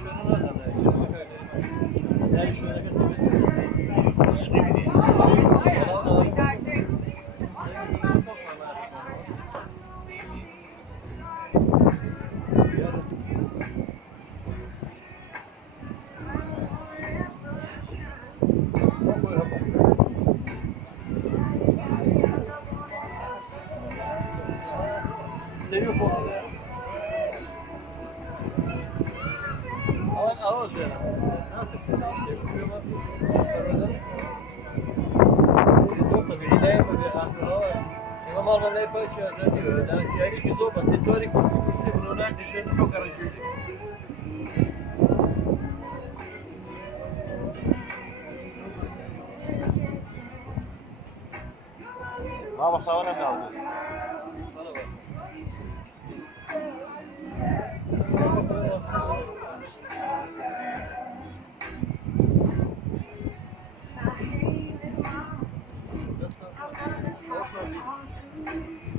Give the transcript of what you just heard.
شنو نزنه یعنی شو نگه شغلی Serio pouco. Ama ağız veren. Ne yapıyorsun? Risolta per lei per allora non ho lei poi c'è da dire da ieri che sono se tu eri così così non è che c'è un po' caraggiuli ما بصورم يا ولد